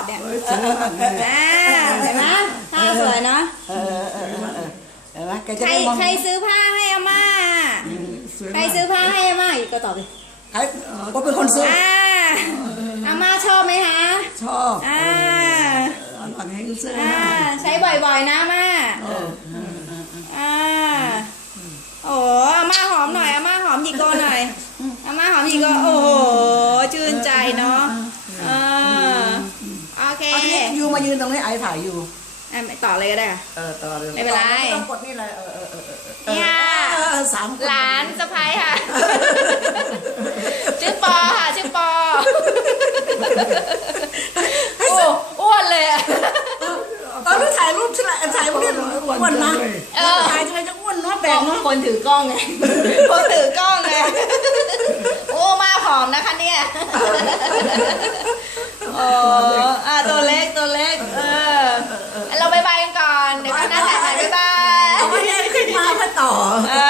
ดเนี่ยสวยมากเลยอ่าเห็นไหมผ้าสวยเนาะเออเออเออเออแกจะใครได้มองใครซื้อผ้าให้อาม่าสวยใครมากซื้อผ้าให้อาม่าอีกก็ตอบดิใครก็เป็นคนซื้ออ่าอาม่าชอบไหมคะชอบอ่าเอาหลังให้กูซื้ออ่าใช้บ่อยๆนะอาม่าเอออ่าโอ้อาม่าหอมหน่อยอาม่าหอมหยิกโกหน่อยอาม่าหอมหยิกโกโอ้โหชื่นใจเนาะเออโอเค เอาทีนี้ ยูมายืนตรงนี้ไอ้ถ่ายอยู่อะต่อเลยก็ได้ค่ะ เออต่อเลยไม่เป็นไร ต่อไม่ต้องกดนี่เลยเออเออเออเออเออเนี่ยเออเออสามคนหลานสะพ้ายค่ะ ชื่อปอค่ะ ชื่อปอโอ้อ้วนเลยอะตอนนี้ถ่ายรูปที่ไหนถ่ายพวกนี้อ้วนนะเออถ่ายทำไมจะอ้วนเนาะบแบ่องกเนาะคนถือกล้องไง คนถือกล้องไง โอ้มาผอมนะคะเนี่ย โอ้ ว้ให้ขึ้นมาเพื่อต่อ เอ